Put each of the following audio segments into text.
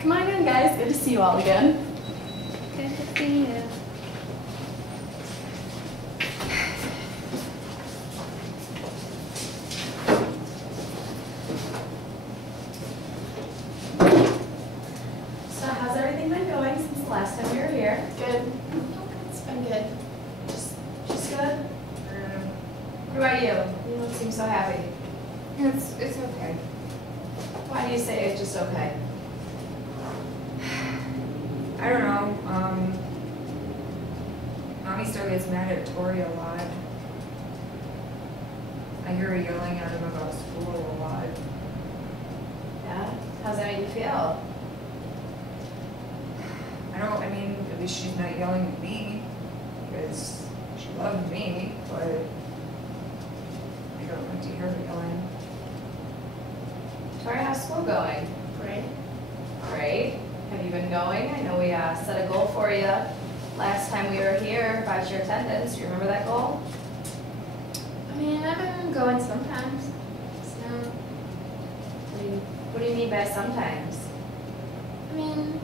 Come on in, guys. Good to see you all again. Good to see you. So how's everything been going since the last time we were here? Good. It's been good. Just good? What about you? You don't seem so happy. It's okay. Why do you say it's just okay? I don't know. Mommy still gets mad at Tori a lot. I hear her yelling at him about school a lot. Yeah? How's that make you feel? I mean, at least she's not yelling at me, because she loves me, but I don't like to hear her yelling. Tori, how's school going? Great. Great. Have you been going? I know we set a goal for you last time we were here about your attendance. You remember that goal? I mean, I've been going sometimes. So, What do you mean by sometimes? I mean,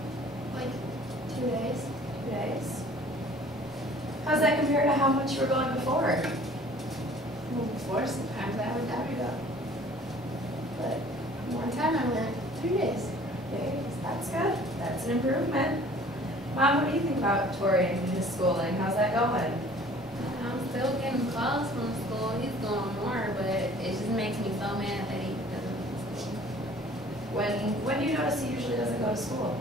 like 2 days. 2 days. How's that compare to how much you were going before? Well, before, sometimes I would doubt it up. But one time I went 3 days. Days. That's good. That's an improvement. Mom, what do you think about Tori and his schooling? How's that going? I'm still getting calls from school. He's doing more, but it just makes me so mad that he doesn't go to school. When do you notice he usually doesn't go to school?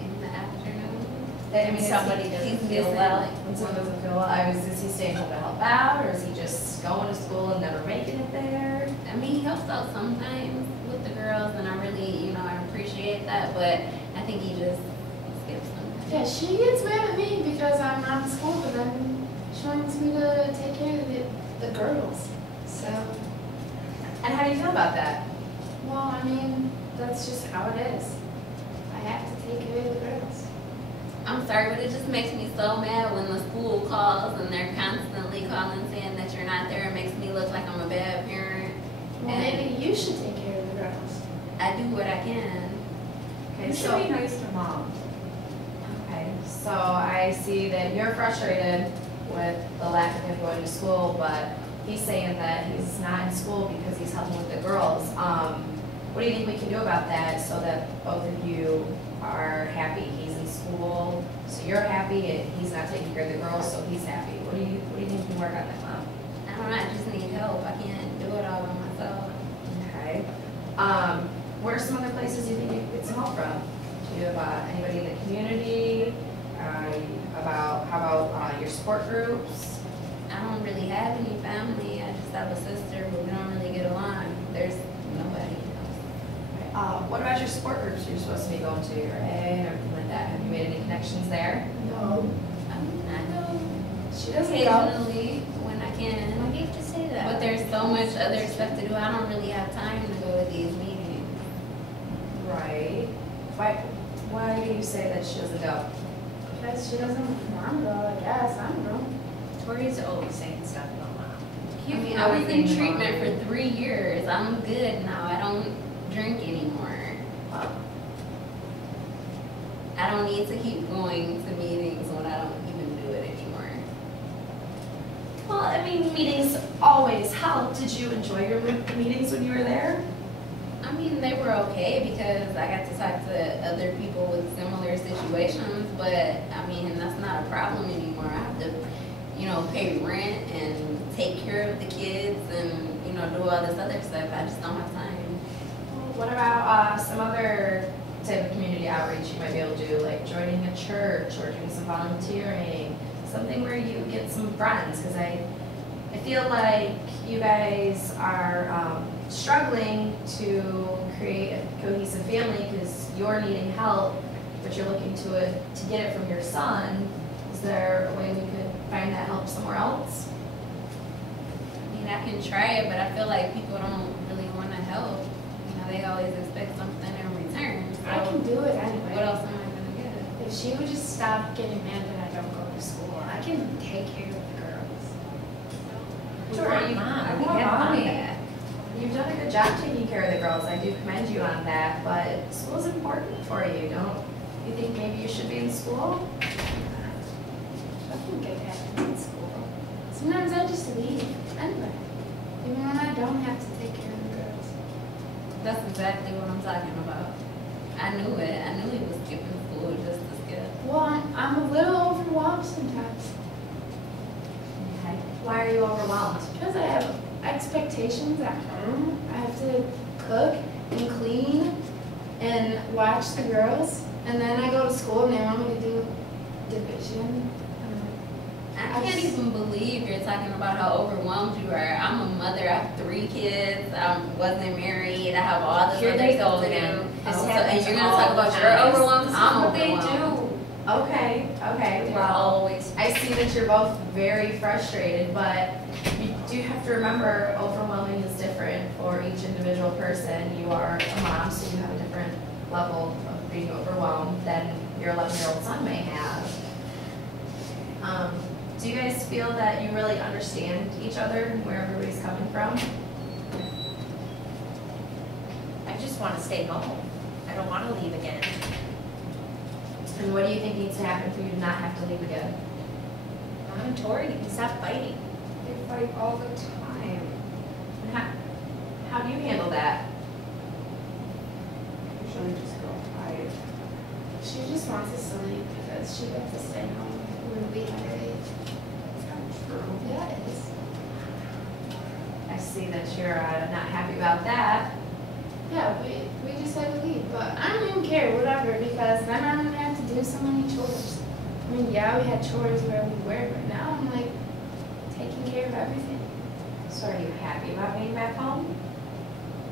In the afternoon. I mean, somebody he's doesn't feel missing, well. like, When someone doesn't feel well, is he staying home to help out, or is he just going to school and never making it there? I mean, he helps out sometimes with the girls, and I really, I appreciate that, but I think he just skips sometimes. Yeah, she gets mad at me because I'm not in school, but then she wants me to take care of the girls. So, And how do you feel about that? well, I mean, that's just how it is. I have to take care of the girls. I'm sorry, but it just makes me so mad when the school calls and they're constantly calling saying that you're not there. It makes me look like I'm a bad parent. Well, And maybe you should take care of the girls. I do what I can. Okay, You should be nice to Mom. Okay, so I see that you're frustrated with the lack of him going to school, but he's saying that he's not in school because he's helping with the girls. What do you think we can do about that so that both of you are happy? He's in school, so you're happy, and he's not taking care of the girls, so he's happy. What do you think we can work on that, Mom? I don't know, I just need help. I can't do it all by myself. Okay. Where are some other places you think you could get some help from? Do you have anybody in the community? How about your support groups? I don't really have any family. I just have a sister, but we don't really get along. There's nobody else. What about your support groups you're supposed to be going to, your AA and everything like that? Have you made any connections there? No. I mean, I go She doesn't go. occasionally when I can. Why do you have to say that? But there's so much other stuff to do. I don't really have time to go to these meetings. Right. Why do you say that she doesn't go? Because she doesn't want to go, I guess. I don't know. Tori's always saying stuff about Mom. I mean, I was in treatment for 3 years. I'm good now. I don't drink anymore. I don't need to keep going to meetings when I don't even do it anymore. Well, I mean, meetings always help. Did you enjoy your meetings when you were there? I mean, they were okay because I got to talk to other people with similar situations, but I mean, that's not a problem anymore. I have to, pay rent and take care of the kids and, do all this other stuff. I just don't have time. What about some other type of community outreach you might be able to do, like joining a church or doing some volunteering, something where you get some friends? Because I feel like you guys are struggling to create a cohesive family because you're needing help, but you're looking to get it from your son. Is there a way we could find that help somewhere else? I mean, I can try it, but I feel like people don't really want to help. They always expect something in return. So I can do it anyway. what else am I going to get? If she would just stop getting mad that I don't go to school, I can take care of the girls. Sure, Mom. I We want have Mommy Mommy. back. You've done a good job taking care of the girls. I do commend you on that, but school's important for you, don't you think maybe you should be in school? Nothing good happens in school. Sometimes I just leave anyway, even when I don't have to take care of the girls. That's exactly what I'm talking about. I knew it. I knew he was skipping school just to skip. Well, I'm a little overwhelmed sometimes Okay. Why are you overwhelmed? because I have expectations at home. I have to cook and clean and watch the girls, and then I go to school and they want me to do division. I can't even believe you're talking about how overwhelmed you are. I'm a mother. I have 3 kids. I wasn't married. I have all this Here other they stuff go to again. do. This So, and happens you're gonna all talk the about you're time. overwhelmed. This is I'm what they overwhelmed. do. Okay, They're well, always. I see that you're both very frustrated, but you do have to remember overwhelming is different for each individual person. You are a mom, so you have a different level of being overwhelmed than your 11-year-old son may have. Do you guys feel that you really understand each other and where everybody's coming from? I just want to stay home. I don't want to leave again. And what do you think needs to happen for you to not have to leave again? Mom and Tori, you can stop fighting. They fight all the time. And how do you handle that? Usually just go hide. She just wants us to leave because she gets to stay home when we have it. That's not true. Yeah, it is. I see that you're not happy about that. Yeah, we just had to leave, but I don't even care, whatever, because then I'm gonna have to do so many chores. I mean, yeah, we had chores where we were, but now I'm like taking care of everything. So are you happy about being back home?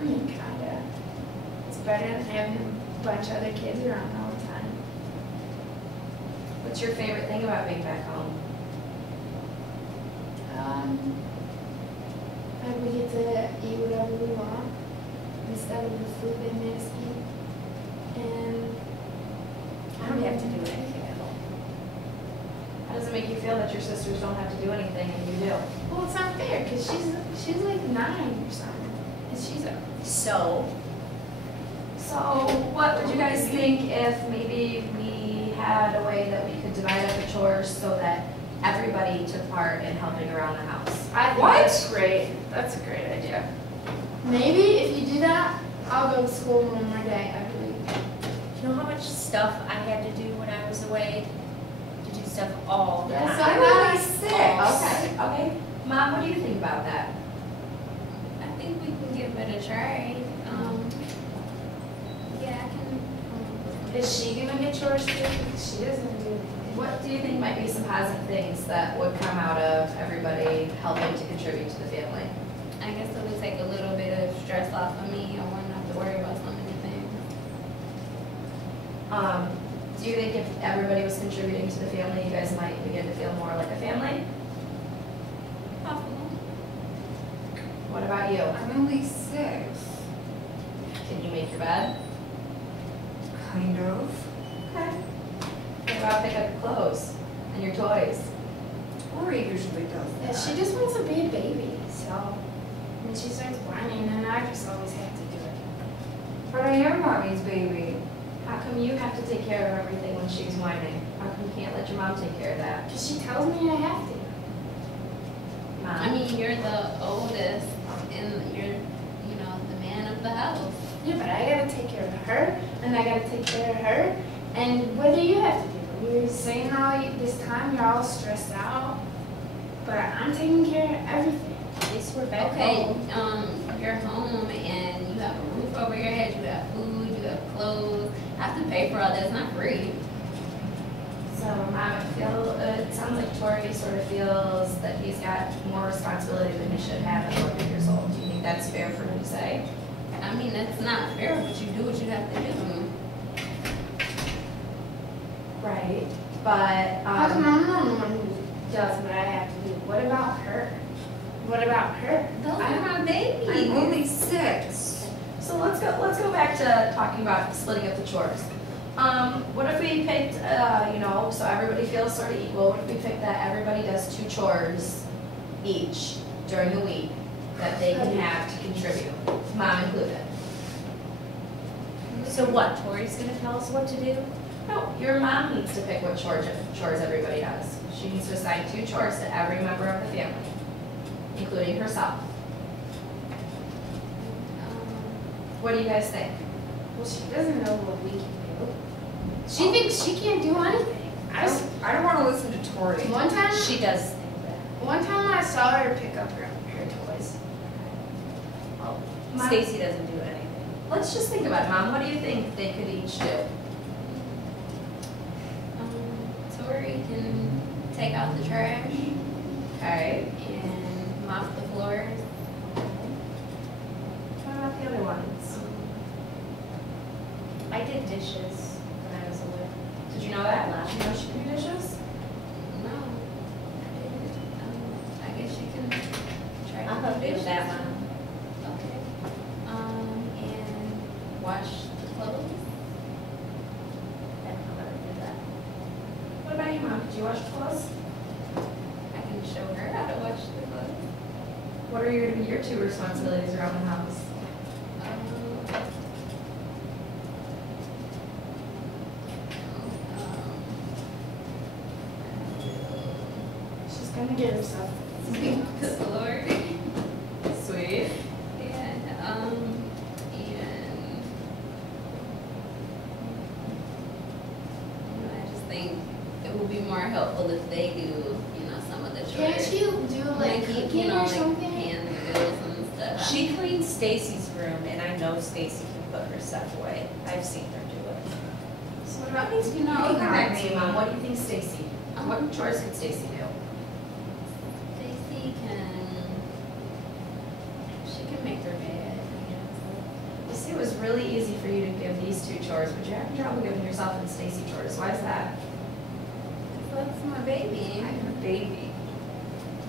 I mean, kinda. It's better than having a bunch of other kids around all the time. What's your favorite thing about being back home? Like we get to eat whatever we want instead of the food they made us eat. And I don't have to do anything at home. How does it make you feel that your sisters don't have to do anything and you do? well, it's not fair because she's like 9 or something, and she's a So, So what would you guys think if maybe we had a way that we could divide up the chores so that everybody took part in helping around the house? I think that's great. That's a great idea. Maybe if you do that, I'll go to school one more day every week. you know how much stuff I had to do when I was away? To do stuff all the Yes, time. I know. Really sick. Okay. Mom, what do you think about that? I think we can give it a try. Yeah, I can. Is she gonna get chores too? Because she doesn't do anything. What do you think might be some positive things that would come out of everybody helping to contribute to the family? I guess it would take a little bit of stress off of me. I wouldn't have to worry about so many things. Do you think if everybody was contributing to the family, you guys might begin to feel more like a family? Possible. What about you? I'm only 6. Can you make your bed? Kind of. Okay. What about pick up your clothes and your toys? Tori usually does Yeah, that. she just wants to be a baby, so when she starts whining, then I just always have to do it. But I am mommy's baby. How come you have to take care of everything when she's whining? How come you can't let your mom take care of that? Because she tells me I have to. Mom? I mean, you're the oldest and you're, the man of the house. Yeah, but I gotta take care of her, and I gotta take care of her. And what do you have to do? You're saying this time you're all stressed out, but I'm taking care of everything. At least we're back Okay, home. you're home and you have a roof over your head, you have food, you have clothes. I have to pay for all that, it's not free. So, Mom, it sounds like Tori sort of feels that he's got more responsibility than he should have at 11 years old. Do you think that's fair for him to say? I mean, it's not fair, but you do what you have to do. Right. But, How come I'm not the one who does what I have to do? What about her? What about her? Those are my babies. I'm only 6. so let's go back to talking about splitting up the chores. What if we picked, so everybody feels sort of equal, what if we picked that everybody does 2 chores each during the week that they can have to contribute, mom included? So what, Tori's gonna tell us what to do? No, your mom needs to pick what chores everybody does. She needs to assign 2 chores to every member of the family, including herself. What do you guys think? Well, she doesn't know what we can do. She thinks she can't do anything. I don't wanna listen to Tori. One time She does think that. One time I saw her pick up her toys. Mom, Stacy doesn't do anything. let's just think about it, Mom. What do you think they could each do? Tori can take out the trash Okay. and mop the floors. What about the other ones? I did dishes when I was away. Did you know that? Did you know she could do dishes? No, I didn't. I guess you can try to I'll do help you with dishes. that one. Okay. And wash the clothes. I don't know how to do that. What about you, Mom? Did you wash clothes? I can show her how to wash the clothes. What are your 2 responsibilities around the house? She's gonna get herself. Sweep the floor. Sweet. And I just think it would be more helpful if they do, some of the chores. Can't you do like cooking or something? Paying the bills and stuff. She cleans Stacy's room, and I know Stacy can put her stuff away. I've seen her do it. So what about these? You know, Come back okay. to you, Mom. What do you think Stacy? What chores could Stacy do? Stacy she can make her bed, I guess. You see, it was really easy for you to give these 2 chores, but you're having trouble giving yourself and Stacy chores. Why is that? That's my baby. I'm her baby.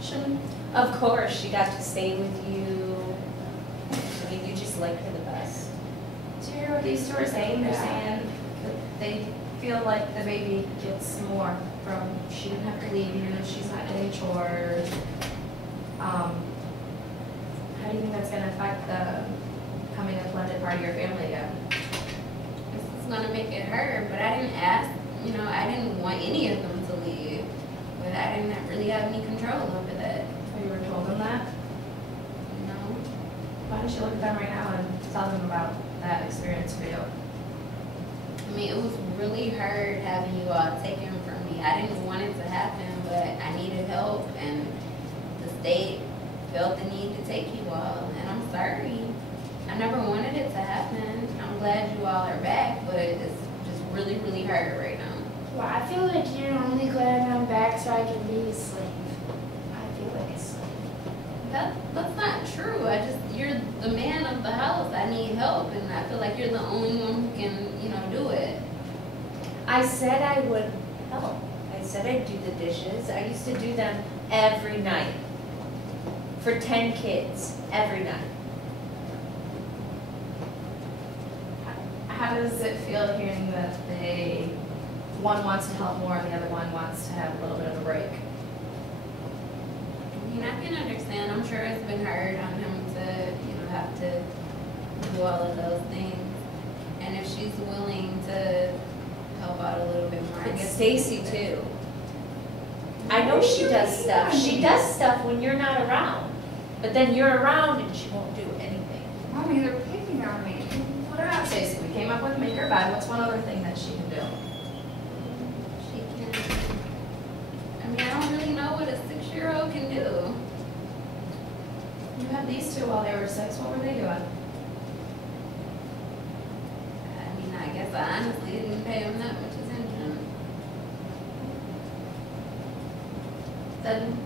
Shouldn't. Of course, she got to stay with you. I mean, you just like her the best. Do you hear what these 2 are saying? They're saying that they feel like the baby gets more from, she didn't have to leave, even though she's not doing chores. How do you think that's gonna affect the becoming a blended part of your family again? This is gonna make it hard, but I didn't ask, I didn't want any of them to leave. But I didn't really have any control over that, Have you ever told them that? Why don't you look at them right now and tell them about that experience for you? I mean, it was really hard having you all taken from me. I didn't want it to happen, but I needed help, and the state felt the need to take you all, and I'm sorry. I never wanted it to happen. I'm glad you all are back, but it's just really, really hard right now. Well, I feel like you're only glad I'm back so I can be a slave. I feel like a slave. That's not true. You're the man of the house. I need help, and I feel like you're the only one who can, do it. I said I would help. I said I'd do the dishes. I used to do them every night. For 10 kids, every night. How does it feel hearing that one wants to help more and the other one wants to have a little bit of a break? I mean, I can understand. I'm sure it's been hard on him to, have to do all of those things. And if she's willing to help out a little bit more, I And guess. Stacy too. I know she does stuff. She does stuff when you're not around. But then you're around and she won't do anything. Mommy, they're picking on me. What about Stacy? We came up with make her bed. What's one other thing that she can do? She can. I mean, I don't really know what a 6-year-old can do. You had these 2 while they were 6. What were they doing? I mean, I guess I honestly didn't pay him that much attention. Then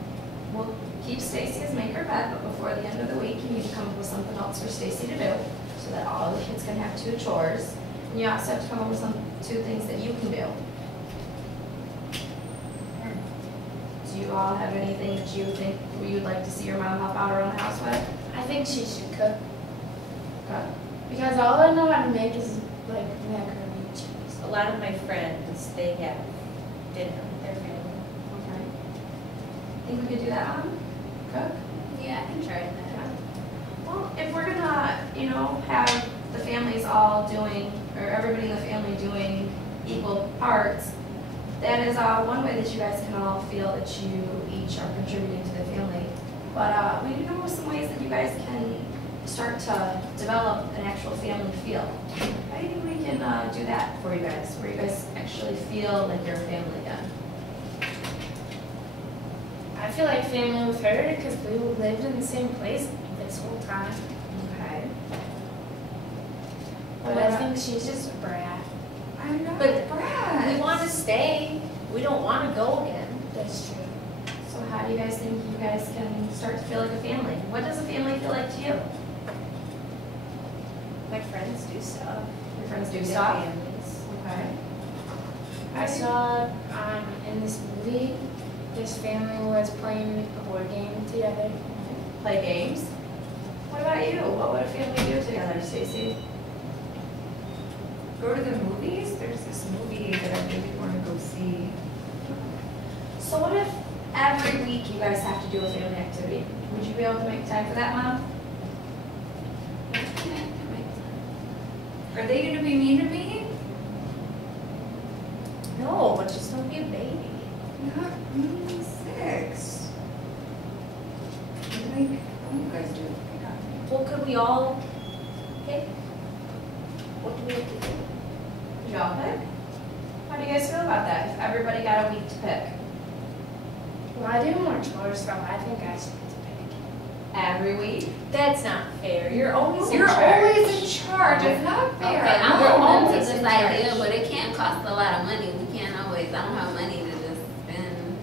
we'll keep Stacy as make her bed, but before the end of the week, you need to come up with something else for Stacy to do, so that all the kids can have 2 chores. And you also have to come up with 2 things that you can do. Do you all have anything that you think you'd like to see your mom help out around the house with? I think she should cook. Okay. Because all I know how to make is like macaroni and cheese. A lot of my friends, they have dinner with their family. Okay. Think we could do that, Mom? Cook? Yeah, I can try that. Well, if we're gonna, have the family family's all doing, or everybody in the family doing equal parts, that is one way that you guys can all feel that you each are contributing to the family. But we do know some ways that you guys can start to develop an actual family feel. How do you think we can do that for you guys, where you guys actually feel like you're a family again? I feel like family with her because we lived in the same place this whole time. Okay. But I think she's just a brat. I'm not But Brad. We want to stay. We don't want to go again. That's true. So how do you guys think you guys can start to feel like a family? What does a family feel like to you? My friends do stuff. Your friends do Their stuff? families. Okay. I saw in this movie, this family was playing a board game together. Play games? What about you? What would a family do together, Stacy? Go to the movies? There's this movie that I really want to go see. So what if every week you guys have to do a family activity? Would you be able to make time for that, Mom? Are they gonna be mean to me? No, but just don't be a baby. Not me, 6. Like, what do you guys do? I got me. Well, could we all pick? What do we have to do? Would y'all pick? How do you guys feel about that? If everybody got a week to pick? Well, I do more chores, so I think I should get to pick. Every week? That's not fair. You're always in You're charge. always in charge. It's not fair. Okay, I'm You're open to always this in idea, charge. but it can't cost a lot of money. We can't always, I don't have money to just spend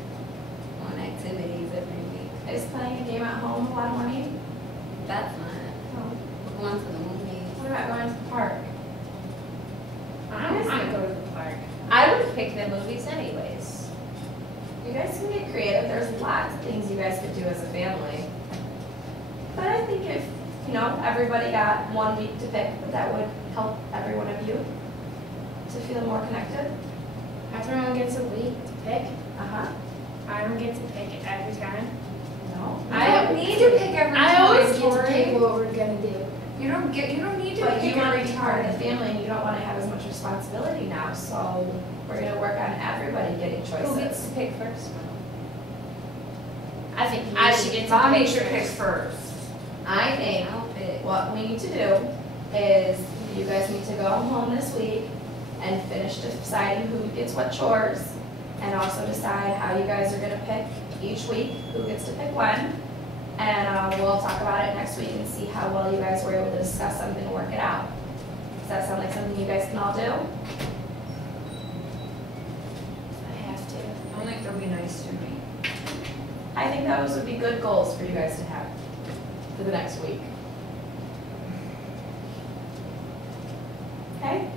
on activities every week. Is playing a game at home a lot of money? That's not, going to the movies. What about going to the park? I don't want to go to the park. I would pick the movies anyways. You guys can get creative. There's lots of things you guys could do as a family. But I think if, everybody got 1 week to pick, that would help every one of you to feel more connected. Everyone gets a week to pick. Uh-huh. I don't get to pick it every time. No. I don't need to pick every I always time, get to pick Tori. what we're gonna do. You don't need to But pick you want to every be part of time. the family and you don't want to have as much responsibility now, so we're gonna work on everybody getting Who gets choices. to pick first? I think I should get to Mommy pick should pick first. first. I think I'll pick. what we need to do is you guys need to go home this week and finish deciding who gets what chores and also decide how you guys are gonna pick each week, who gets to pick when. And we'll talk about it next week and see how well you guys were able to discuss something and work it out. Does that sound like something you guys can all do? I have to. I don't think they'll be nice to me. I think those would be good goals for you guys to have for the next week. Okay?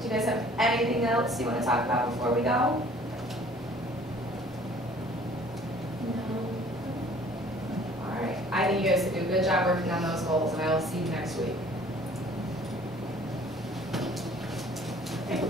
Do you guys have anything else you want to talk about before we go? All right. I think you guys did a good job working on those goals, and I will see you next week. Okay.